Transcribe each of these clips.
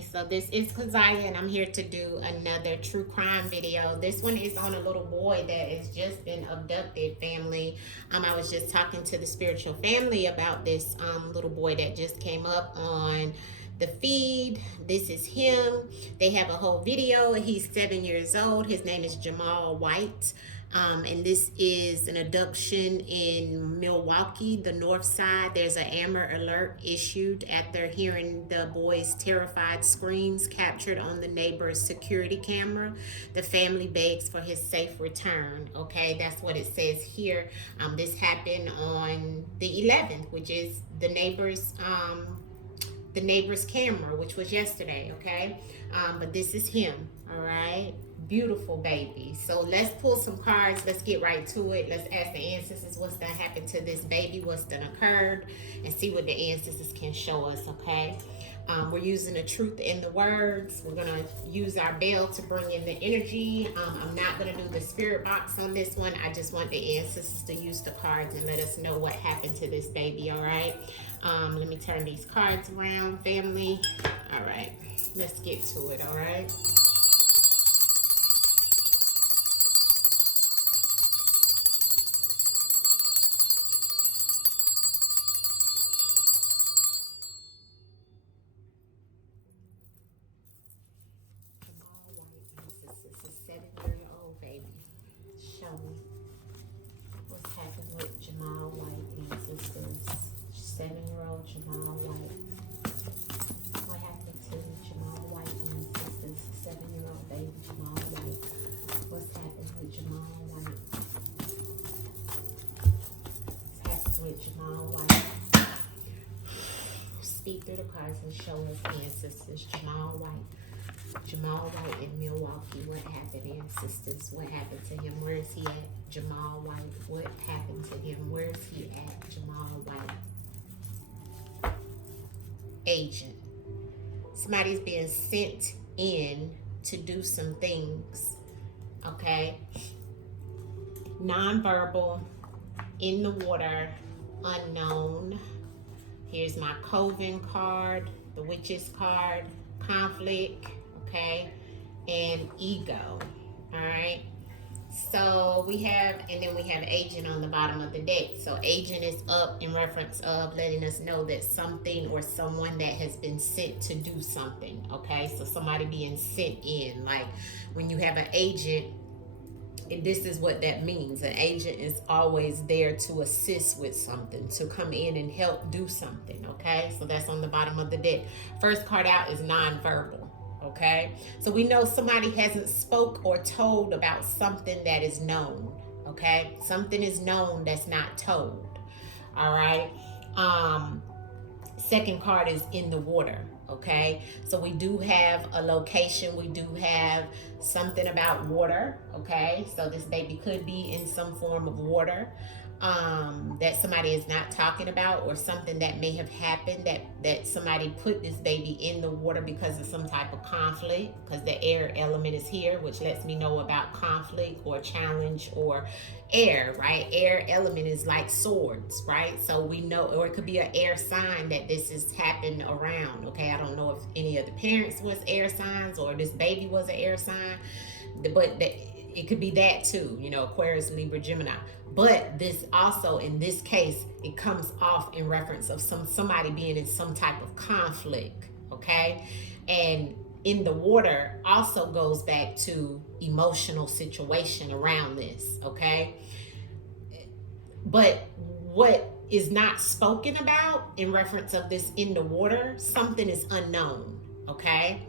family. So this is Kazaya, and I'm here to do another true crime video. This one is on a little boy that has just been abducted, family. I was just talking to the spiritual family about this little boy that just came up on the feed. This is him. They have a whole video. He's 7 years old. His name is Jamal White. And this is an abduction in Milwaukee, the north side. There's an Amber Alert issued after hearing the boy's terrified screams captured on the neighbor's security camera. The family begs for his safe return. Okay, that's what it says here. This happened on the 11th, which is the neighbor's camera, which was yesterday. Okay, but this is him. All right. Beautiful baby. So let's pull some cards. Let's get right to it. Let's ask the ancestors what's done happened to this baby, what's done occurred, and see what the ancestors can show us. Okay, we're using the truth in the words. We're gonna use our bell to bring in the energy. I'm not gonna do the spirit box on this one. I just want the ancestors to use the cards and let us know what happened to this baby. All right, let me turn these cards around, family. All right, let's get to it. All right. This is a 7-year-old baby. Show me what's happened with Jamal White, ancestors. 7-year-old Jamal White. What happened to Jamal White, ancestors? 7-year-old baby Jamal White. What's happened with Jamal White? What's happened with Jamal White? Speak through the cards and show us, ancestors. Jamal White. Jamal White in Milwaukee. What happened, ancestors? What happened to him? Where is he at? Jamal White. What happened to him? Where is he at? Jamal White. Agent. Somebody's being sent in to do some things. Okay. Nonverbal. In the water. Unknown. Here's my Coven card. The Witch's card. Conflict. Okay, and ego. All right, so we have, and then we have agent on the bottom of the deck. So agent is up in reference of letting us know that something or someone that has been sent to do something. Okay, so somebody being sent in, like when you have an agent, and this is what that means. An agent is always there to assist with something, to come in and help do something. Okay, so that's on the bottom of the deck. First card out is nonverbal. Okay, so we know somebody hasn't spoke or told about something that is known. Okay, something is known that's not told. All right. Second card is in the water. Okay, so we do have a location. We do have something about water. Okay, so this baby could be in some form of water that somebody is not talking about, or something that may have happened that somebody put this baby in the water because of some type of conflict, because the air element is here, which lets me know about conflict or challenge or air, right? Air element is like swords, right? So we know, or it could be an air sign that this has happened around. Okay, I don't know if any of the parents was air signs or this baby was an air sign, but it could be that too, you know, Aquarius, Libra, Gemini. But this also, in this case, it comes off in reference of somebody being in some type of conflict. Okay, and in the water also goes back to emotional situation around this. Okay, but what is not spoken about in reference of this in the water, something is unknown. Okay,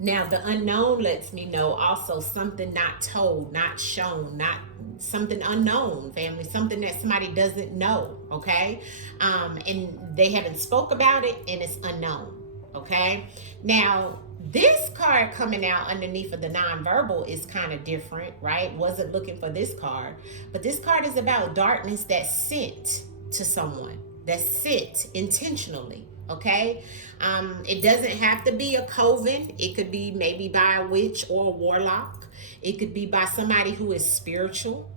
now the unknown lets me know also something not told, not shown, not something unknown, family, something that somebody doesn't know. Okay, and they haven't spoke about it, and it's unknown. Okay, now this card coming out underneath of the nonverbal is kind of different, right? Wasn't looking for this card, but this card is about darkness that's sent to someone, that's sent intentionally. Okay, it doesn't have to be a coven. It could be maybe by a witch or a warlock. It could be by somebody who is spiritual.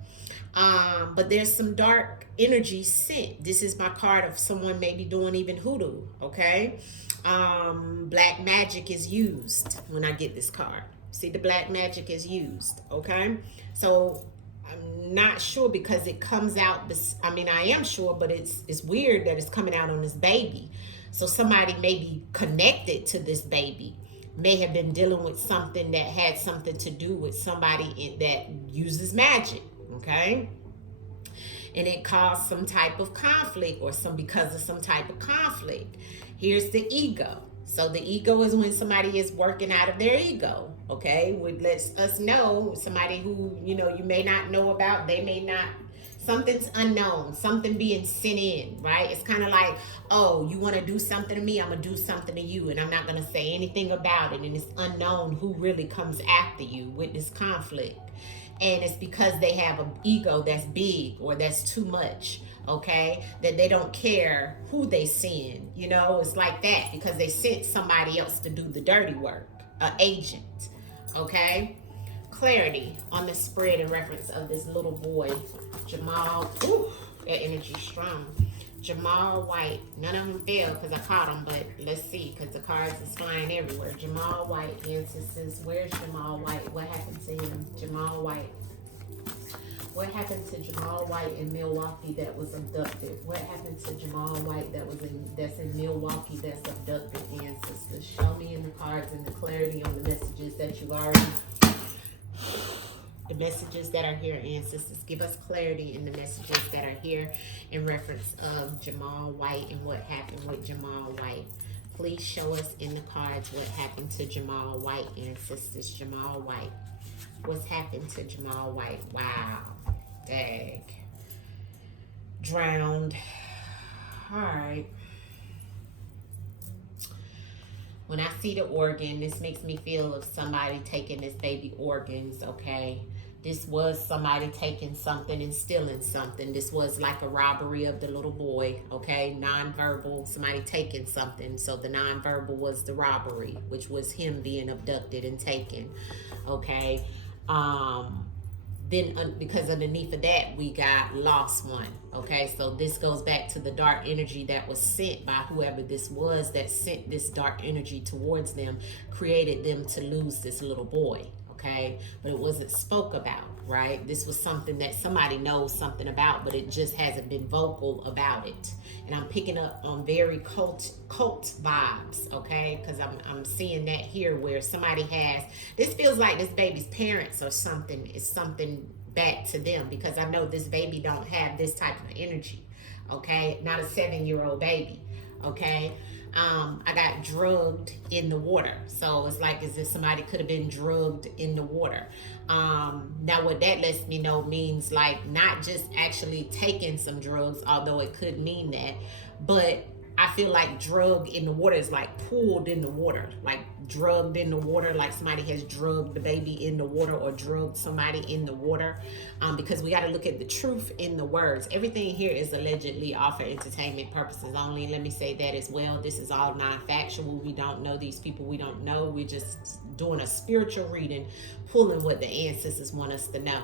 But there's some dark energy sent. This is my card of someone maybe doing even hoodoo, okay? Black magic is used when I get this card. See, the black magic is used, okay? So I'm not sure because it comes out, I mean, I am sure, but it's weird that it's coming out on this baby. So somebody may be connected to this baby, may have been dealing with something that had something to do with somebody that uses magic, okay? And it caused some type of conflict or because of some type of conflict. Here's the ego. So the ego is when somebody is working out of their ego, okay? Which lets us know somebody who, you know, you may not know about, they may not, something's unknown, something being sent in, right? It's kind of like, oh, you want to do something to me, I'm going to do something to you, and I'm not going to say anything about it, and it's unknown who really comes after you with this conflict. And it's because they have an ego that's big or that's too much, okay? That they don't care who they send, you know? It's like that because they sent somebody else to do the dirty work, an agent, okay? Clarity on the spread in reference of this little boy, Jamal. Ooh, that energy strong. Jamal White. None of them fell because I caught them, but let's see because the cards is flying everywhere. Jamal White, ancestors. Where's Jamal White? What happened to him? Jamal White. What happened to Jamal White in Milwaukee that was abducted? What happened to Jamal White that's in Milwaukee that's abducted, ancestors? Show me in the cards and the clarity on the messages that you already... The messages that are here, ancestors. Give us clarity in the messages that are here in reference of Jamal White and what happened with Jamal White. Please show us in the cards what happened to Jamal White, ancestors. Jamal White. What's happened to Jamal White? Wow. Dang. Drowned. Alright. When I see the organ, this makes me feel of somebody taking this baby organs, okay? This was somebody taking something and stealing something. This was like a robbery of the little boy, okay? Nonverbal, somebody taking something. So the nonverbal was the robbery, which was him being abducted and taken, okay? Then because underneath of that, we got lost one, okay? So this goes back to the dark energy that was sent by whoever this was that sent this dark energy towards them, created them to lose this little boy, okay? But it wasn't spoke about, right? This was something that somebody knows something about, but it just hasn't been vocal about it. And I'm picking up on very cult vibes, okay? Because I'm seeing that here where somebody has, this feels like this baby's parents or something, is something back to them, because I know this baby don't have this type of energy, okay? Not a 7-year-old baby, okay? I got drugged in the water. So it's like as if somebody could have been drugged in the water. Now what that lets me know means like not just actually taking some drugs, although it could mean that, but I feel like drug in the water is like pulled in the water, like drugged in the water, like somebody has drugged the baby in the water or drugged somebody in the water, because we got to look at the truth in the words. Everything here is allegedly all for entertainment purposes only. Let me say that as well. This is all non-factual. We don't know these people. We don't know. We're just doing a spiritual reading, pulling what the ancestors want us to know.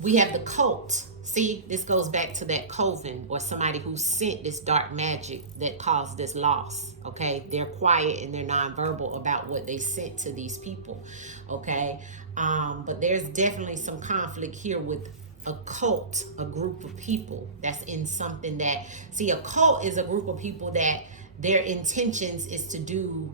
We have the cult. See, this goes back to that coven or somebody who sent this dark magic that caused this loss, okay? They're quiet and they're nonverbal about what they sent to these people, okay? But there's definitely some conflict here with a cult, a group of people that's in something that, see, a cult is a group of people that their intentions is to do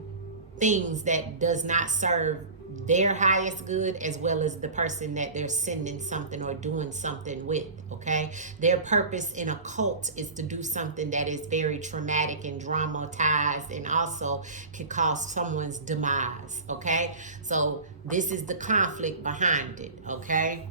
things that does not serve their highest good as well as the person that they're sending something or doing something with, okay? Their purpose in a cult is to do something that is very traumatic and dramatized and also can cause someone's demise, okay? So this is the conflict behind it, okay?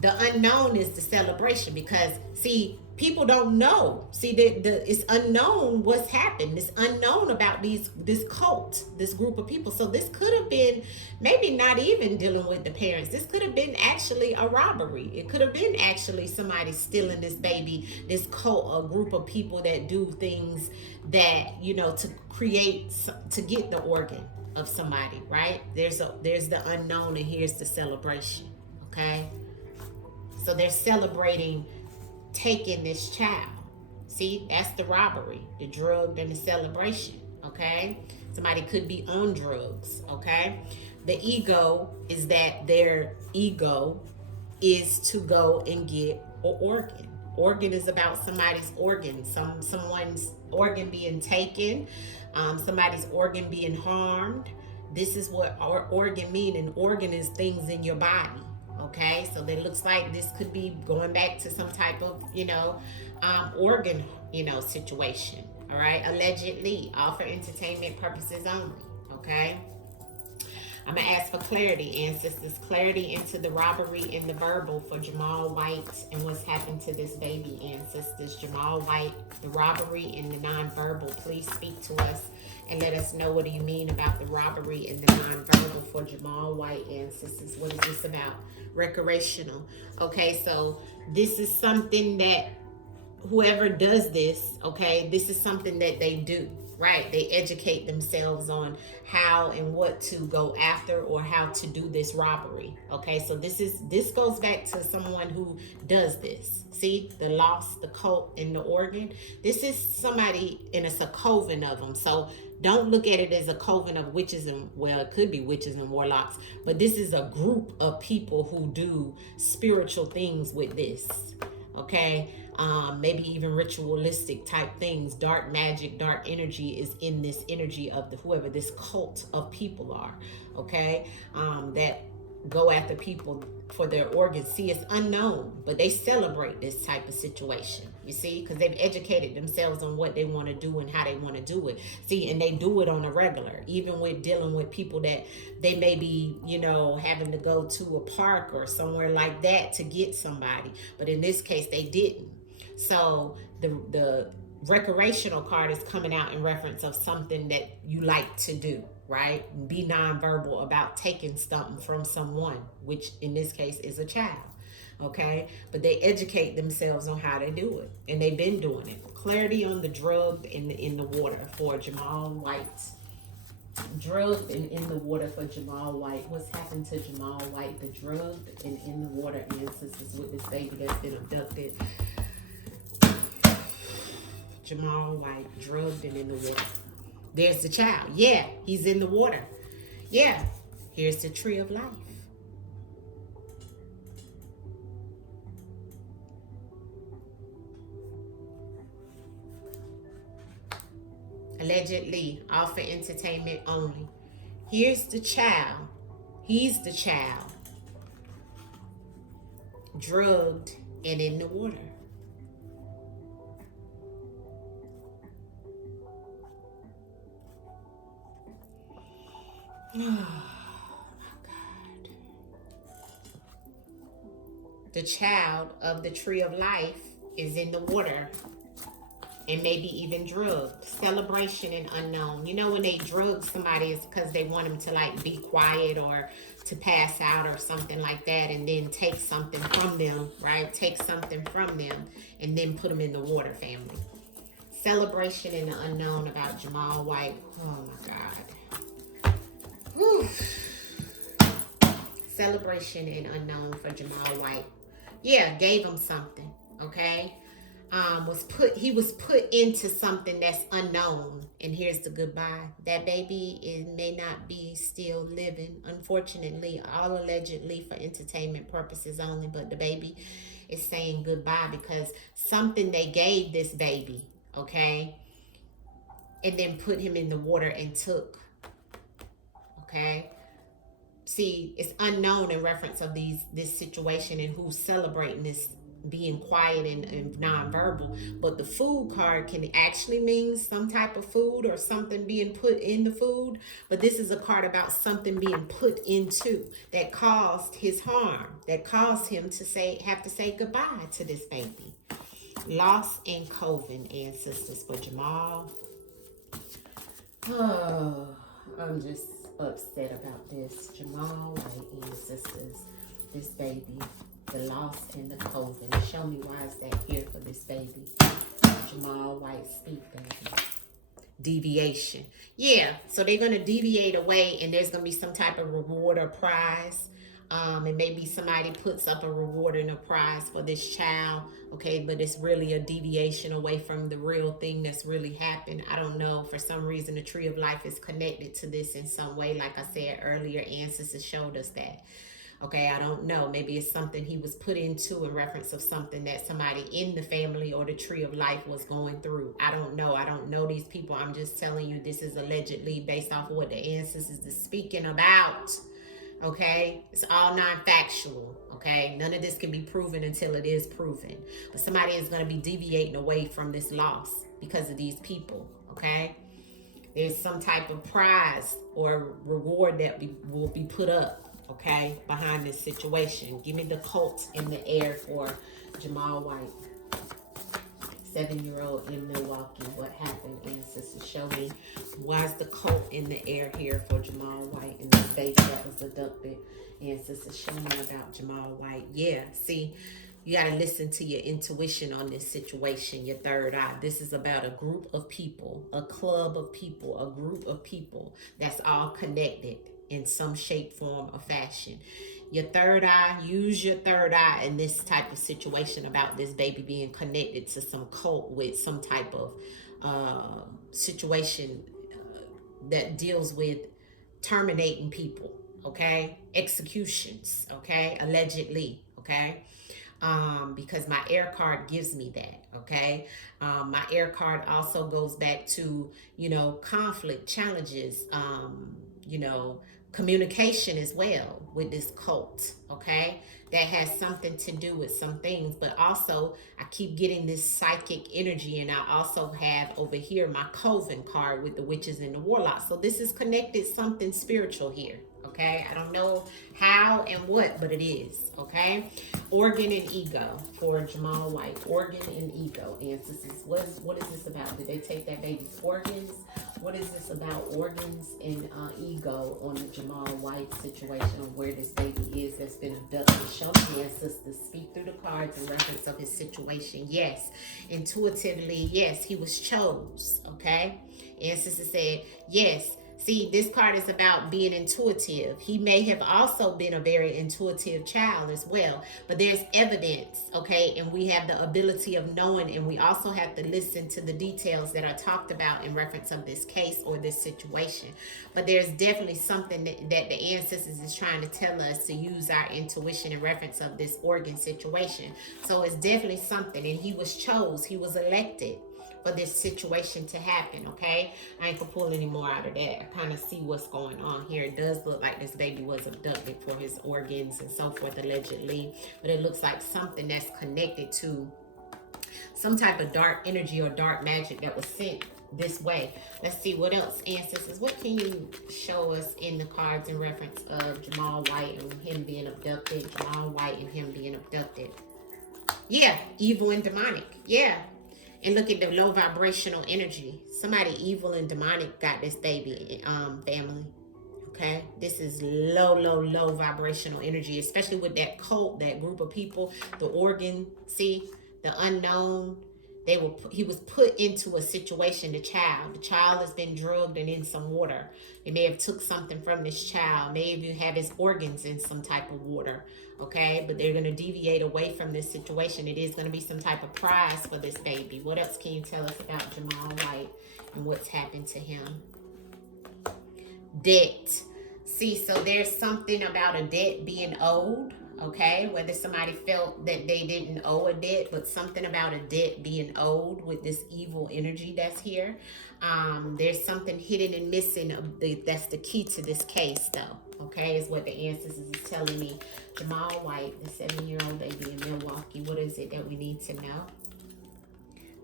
The unknown is the celebration because, see, people don't know. See, it's unknown what's happened. It's unknown about this cult, this group of people. So this could have been maybe not even dealing with the parents. This could have been actually a robbery. It could have been actually somebody stealing this baby, this cult, a group of people that do things that, you know, to get the organ. of somebody, right? There's the unknown, and here's the celebration. Okay, so they're celebrating taking this child. See, that's the robbery, the drug, and the celebration. Okay, somebody could be on drugs. Okay, the ego is that their ego is to go and get an organ. Organ is about somebody's organ, someone's organ being taken, somebody's organ being harmed. This is what our organ mean. An organ is things in your body. Okay, so it looks like this could be going back to some type of, organ, situation. All right, allegedly, all for entertainment purposes only. Okay. I'm going to ask for clarity, ancestors. Clarity into the robbery and the verbal for Jamal White and what's happened to this baby, ancestors. Jamal White, the robbery and the nonverbal. Please speak to us and let us know, what do you mean about the robbery and the nonverbal for Jamal White, ancestors? What is this about? Recreational. Okay, so this is something that whoever does this, okay, this is something that they do. Right, they educate themselves on how and what to go after, or how to do this robbery. Okay, so this goes back to someone who does this. See, the loss, the cult, and the organ. This is somebody, and it's a coven of them. So don't look at it as a coven of witches and, well, it could be witches and warlocks, but this is a group of people who do spiritual things with this. Okay, maybe even ritualistic type things. Dark magic, dark energy is in this energy of the whoever this cult of people are. Okay, that go after people for their organs. See, it's unknown, but they celebrate this type of situation. You see, because they've educated themselves on what they want to do and how they want to do it. See, and they do it on a regular, even with dealing with people that they may be, having to go to a park or somewhere like that to get somebody. But in this case, they didn't. So the recreational card is coming out in reference of something that you like to do, right? Be nonverbal about taking something from someone, which in this case is a child. Okay, but they educate themselves on how to do it, and they've been doing it. Clarity on the drug in the water for Jamal White. Drugged and in the water for Jamal White. What's happened to Jamal White? The drugged and in the water ancestors with this baby that's been abducted. Jamal White, drugged and in the water. There's the child. Yeah, he's in the water. Yeah, here's the tree of life. Allegedly, all for entertainment only. Here's the child. He's the child. Drugged and in the water. Oh, my God. The child of the tree of life is in the water. And maybe even drugged. Celebration and unknown. You know, when they drug somebody, it's because they want them to like be quiet or to pass out or something like that, and then take something from them, right? Take something from them and then put them in the water, family. Celebration and the unknown about Jamal White. Oh my God. Whew. Celebration and unknown for Jamal White. Yeah, gave him something, okay? He was put into something that's unknown, and here's the goodbye. That baby may not be still living, unfortunately, all allegedly for entertainment purposes only, but the baby is saying goodbye because something they gave this baby, okay, and then put him in the water and took, okay. See, it's unknown in reference of this situation and who's celebrating this being quiet and non-verbal, but the food card can actually mean some type of food or something being put in the food, but this is a card about something being put into that caused his harm, that caused him to have to say goodbye to this baby. Loss and coven, ancestors, for Jamal. Oh, I'm just upset about this. Jamal White, ancestors, this baby. The loss and the coven. Show me why is that here for this baby. Jamal White, speak, baby. Deviation. Yeah, so they're going to deviate away, and there's going to be some type of reward or prize. And maybe somebody puts up a reward and a prize for this child, okay, but it's really a deviation away from the real thing that's really happened. I don't know. For some reason, the tree of life is connected to this in some way. Like I said earlier, ancestors showed us that. Okay, I don't know. Maybe it's something he was put into in reference of something that somebody in the family or the tree of life was going through. I don't know. I don't know these people. I'm just telling you this is allegedly based off of what the ancestors is speaking about. Okay, it's all non-factual. Okay, none of this can be proven until it is proven. But somebody is going to be deviating away from this loss because of these people. Okay, there's some type of prize or reward that will be put up, okay, behind this situation. Give me the cult in the air for Jamal White. 7-year-old in Milwaukee. What happened? Ancestors, show me. Why is the cult in the air here for Jamal White and this baby that was abducted? Ancestors, show me about Jamal White. Yeah, see, you got to listen to your intuition on this situation, your third eye. This is about a group of people, a club of people, a group of people that's all connected in some shape, form, or fashion. Your third eye, use your third eye in this type of situation about this baby being connected to some cult with some type of situation that deals with terminating people, okay? Executions, okay? Allegedly, okay? Because my air card gives me that, okay? My air card also goes back to, conflict, challenges, communication as well with this cult, okay? That has something to do with some things, but also I keep getting this psychic energy, and I also have over here my Coven card with the witches and the warlocks. So this is connected something spiritual here, okay? I don't know how and what, but it is, okay? Organ and ego for Jamal White. Organ and ego. Ancestors, what is this about? Did they take that baby's organs? What is this about organs and ego on the Jamal White situation, on where this baby is that's been abducted? Show me, ancestors. Speak through the cards in reference of his situation. Yes, intuitively, yes, he was chose, okay? Ancestors said, yes. See, this card is about being intuitive. He may have also been a very intuitive child as well, but there's evidence, okay? And we have the ability of knowing, and we also have to listen to the details that are talked about in reference of this case or this situation. But there's definitely something that the ancestors is trying to tell us to use our intuition in reference of this organ situation. So it's definitely something, and he was chose, he was elected for this situation to happen, okay? I ain't gonna pull any more out of that. I kind of see what's going on here. It does look like this baby was abducted for his organs and so forth, allegedly. But it looks like something that's connected to some type of dark energy or dark magic that was sent this way. Let's see what else, ancestors. What can you show us in the cards in reference of Jamal White and him being abducted? Jamal White and him being abducted. Yeah, evil and demonic. Yeah. And look at the low vibrational energy. Somebody evil and demonic got this baby, family. Okay? This is low vibrational energy, especially with that cult, that group of people, the organ, see, the unknown. He was put into a situation, the child has been drugged and in some water. They may have took something from this child, maybe have his organs in some type of water, okay? But they're going to deviate away from this situation. It is going to be some type of prize for this baby. What else can you tell us about Jamal White and what's happened to him? Debt. See, so there's something about a debt being owed. Okay, whether somebody felt that they didn't owe a debt, but something about a debt being owed with this evil energy that's here. There's something hidden and missing. That's the key to this case, though. Okay, is what the ancestors is telling me. Jamal White, the 7-year-old baby in Milwaukee. What is it that we need to know?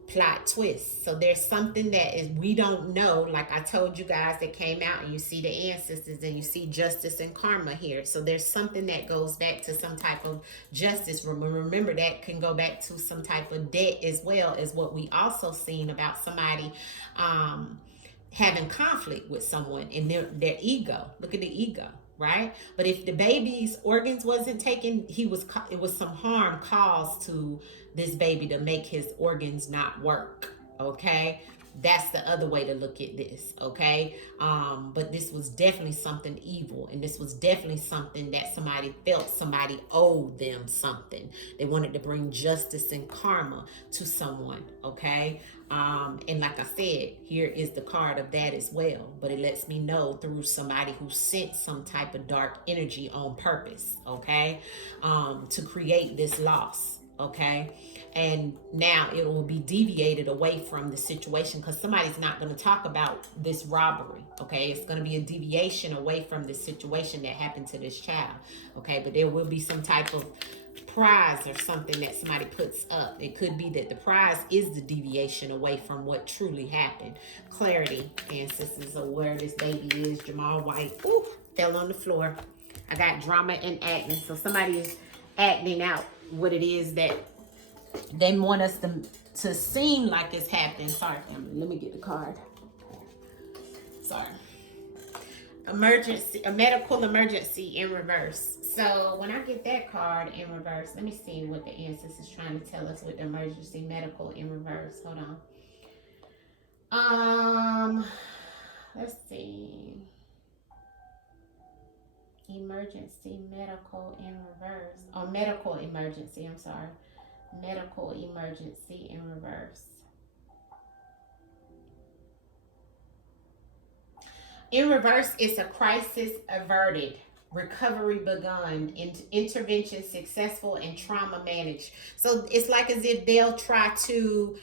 Plot twist. So there's something that is we don't know, like I told you guys, that came out, and you see the ancestors and you see justice and karma here. So there's something that goes back to some type of justice. Remember, that can go back to some type of debt as well as what we also seen about somebody having conflict with someone and their ego. Look at the ego, right? But if the baby's organs wasn't taken, it was some harm caused to this baby to make his organs not work. okay? That's the other way to look at this, okay? But this was definitely something evil, and this was definitely something that somebody felt somebody owed them something. They wanted to bring justice and karma to someone, okay? And like I said, here is the card of that as well, but it lets me know through somebody who sent some type of dark energy on purpose, okay? To create this loss, okay? And now it will be deviated away from the situation, because somebody's not going to talk about this robbery, okay? It's going to be a deviation away from this situation that happened to this child, okay? But there will be some type of prize or something that somebody puts up. It could be that the prize is the deviation away from what truly happened. Clarity, ancestors, of where this baby is. Jamal White, ooh, fell on the floor. I got drama and acting, so somebody is acting out what it is that they want us to seem like it's happening. Sorry, family. Let me get the card. Sorry. Emergency, a medical emergency in reverse. So when I get that card in reverse, let me see what the ancestors is trying to tell us with the emergency medical in reverse. Hold on. Let's see. Emergency medical in reverse. Oh, medical emergency. I'm sorry. Medical emergency in reverse. In reverse, it's a crisis averted, recovery begun, intervention successful, and trauma managed. So it's like as if they'll try to,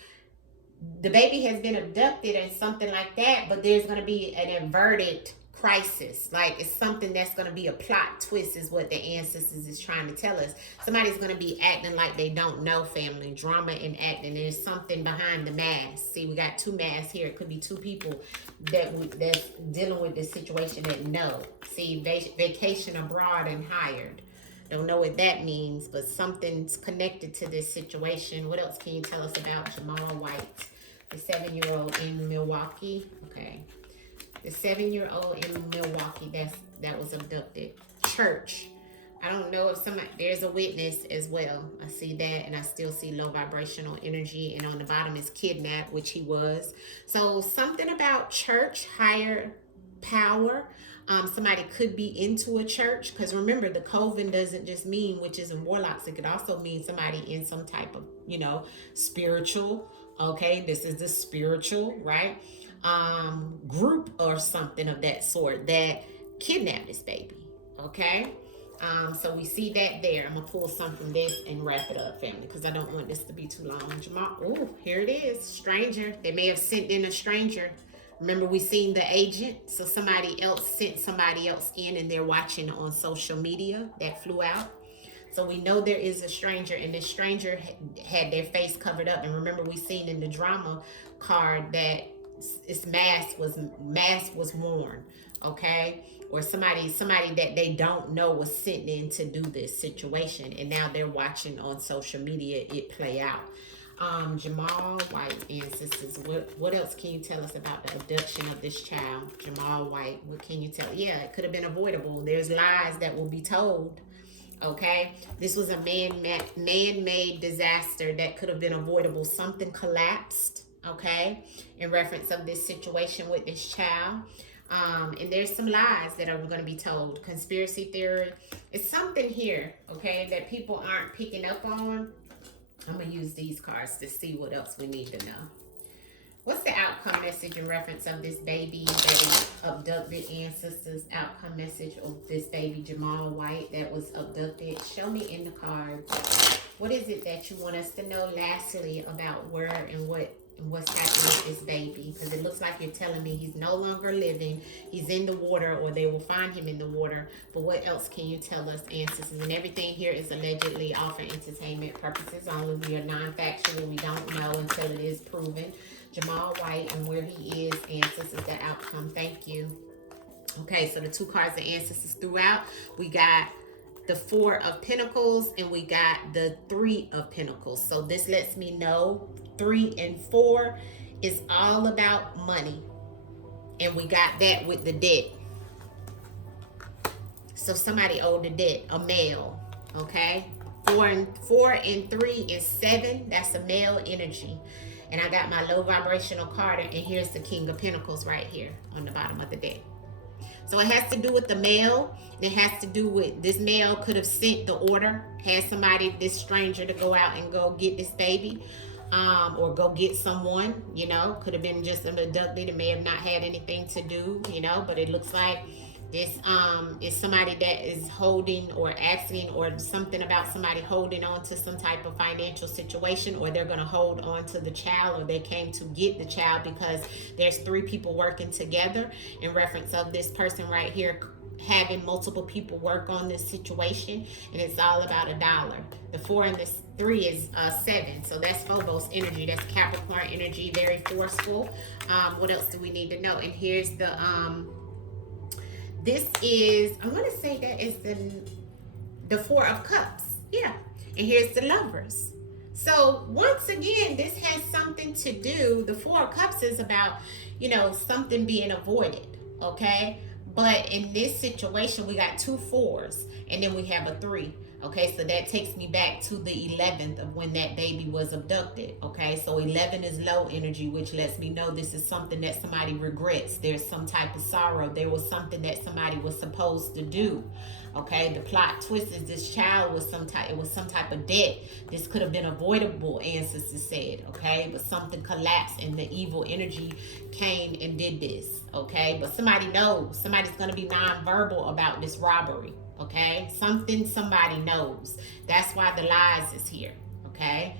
the baby has been abducted and something like that, but there's going to be an averted crisis. Like it's something that's going to be a plot twist is what the ancestors is trying to tell us. Somebody's going to be acting like they don't know, family. Drama and acting. There's something behind the mask. See, we got two masks here. It could be two people that's dealing with this situation that know. See, vacation abroad and hired. Don't know what that means, but something's connected to this situation. What else can you tell us about Jamal White, the 7-year-old in Milwaukee? Okay. The 7-year-old in Milwaukee that was abducted. Church. I don't know if there's a witness as well. I see that, and I still see low vibrational energy, and on the bottom is kidnapped, which he was. So something about church, higher power. Somebody could be into a church, because remember, the coven doesn't just mean witches and warlocks. It could also mean somebody in some type of, spiritual. Okay, this is the spiritual, right? Group or something of that sort that kidnapped this baby. Okay, so we see that there. I'm gonna pull some from this and wrap it up, family, because I don't want this to be too long. Jamal, oh, here it is. Stranger. They may have sent in a stranger. Remember, we seen the agent, so somebody else sent somebody else in, and they're watching on social media that flew out. So we know there is a stranger, and this stranger had their face covered up. And remember, we seen in the drama card that its mask was worn, okay? Or somebody that they don't know was sent in to do this situation, and now they're watching on social media it play out. Jamal White, ancestors, what else can you tell us about the abduction of this child? Jamal White, what can you tell? Yeah, it could have been avoidable. There's lies that will be told. Okay, this was a man-made disaster that could have been avoidable. Something collapsed, okay, in reference of this situation with this child. And there's some lies that are going to be told. Conspiracy theory. It's something here, okay, that people aren't picking up on. I'm going to use these cards to see what else we need to know. What's the outcome message in reference of this baby that is abducted, ancestors? Outcome message of this baby, Jamal White, that was abducted. Show me in the cards. What is it that you want us to know lastly about where and what's happening with this baby? Because it looks like you're telling me he's no longer living. He's in the water, or they will find him in the water. But what else can you tell us, ancestors? And everything here is allegedly all for entertainment purposes only. We are non-factual. We don't know until it is proven. Jamal White and where he is, ancestors, the outcome. Thank you. Okay, so the two cards the ancestors threw out, we got the 4 of Pentacles and we got the 3 of Pentacles. So this lets me know 3 and 4 is all about money, and we got that with the debt. So somebody owed the debt, a male. Okay, 4 and 3 is 7. That's a male energy. And I got my low vibrational card, and here's the King of Pentacles right here on the bottom of the deck. So it has to do with the mail. It has to do with this male could have sent the order, had somebody, this stranger, to go out and go get this baby, or go get someone, you know. Could have been just an abducted. It may have not had anything to do, you know, but it looks like this is somebody that is holding or asking, or something about somebody holding on to some type of financial situation, or they're going to hold on to the child, or they came to get the child, because there's 3 people working together in reference of this person right here having multiple people work on this situation, and it's all about $1. The 4 and the 3 is 7, so that's Phobos energy, that's Capricorn energy, very forceful. What else do we need to know? And here's the this is, I want to say that is the 4 of Cups. Yeah. And here's the Lovers. So once again, this has something to do, the 4 of Cups is about, you know, something being avoided, okay? But in this situation, we got 2 4s, and then we have a 3. Okay, so that takes me back to the 11th of when that baby was abducted. Okay, so 11 is low energy, which lets me know this is something that somebody regrets. There's some type of sorrow. There was something that somebody was supposed to do. Okay, the plot twist is this child was some type of debt. This could have been avoidable, ancestors said. Okay, but something collapsed and the evil energy came and did this. Okay, but somebody knows. Somebody's going to be nonverbal about this robbery. Okay, somebody knows. That's why the lies is here. Okay,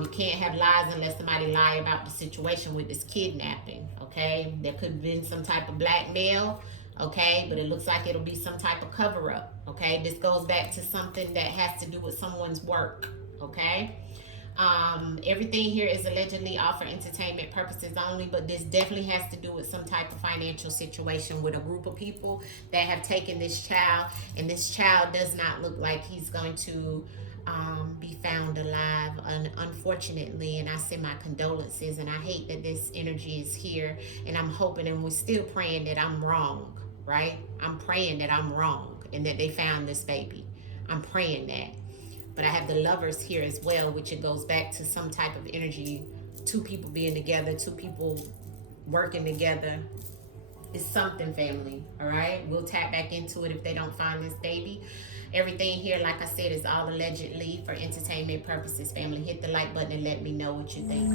you can't have lies unless somebody lie about the situation with this kidnapping. Okay, there could have been some type of blackmail. Okay, but it looks like it'll be some type of cover up. Okay, this goes back to something that has to do with someone's work. Okay, everything here is allegedly all for entertainment purposes only, but this definitely has to do with some type of financial situation with a group of people that have taken this child, and this child does not look like he's going to be found alive, unfortunately. And I send my condolences, and I hate that this energy is here, and I'm hoping, and we're still praying that I'm wrong, right? I'm praying that I'm wrong and that they found this baby. I'm praying that. But I have the Lovers here as well, which it goes back to some type of energy, 2 people being together, 2 people working together. It's something, family, all right? We'll tap back into it if they don't find this baby. Everything here, like I said, is all allegedly for entertainment purposes, family. Hit the like button and let me know what you think.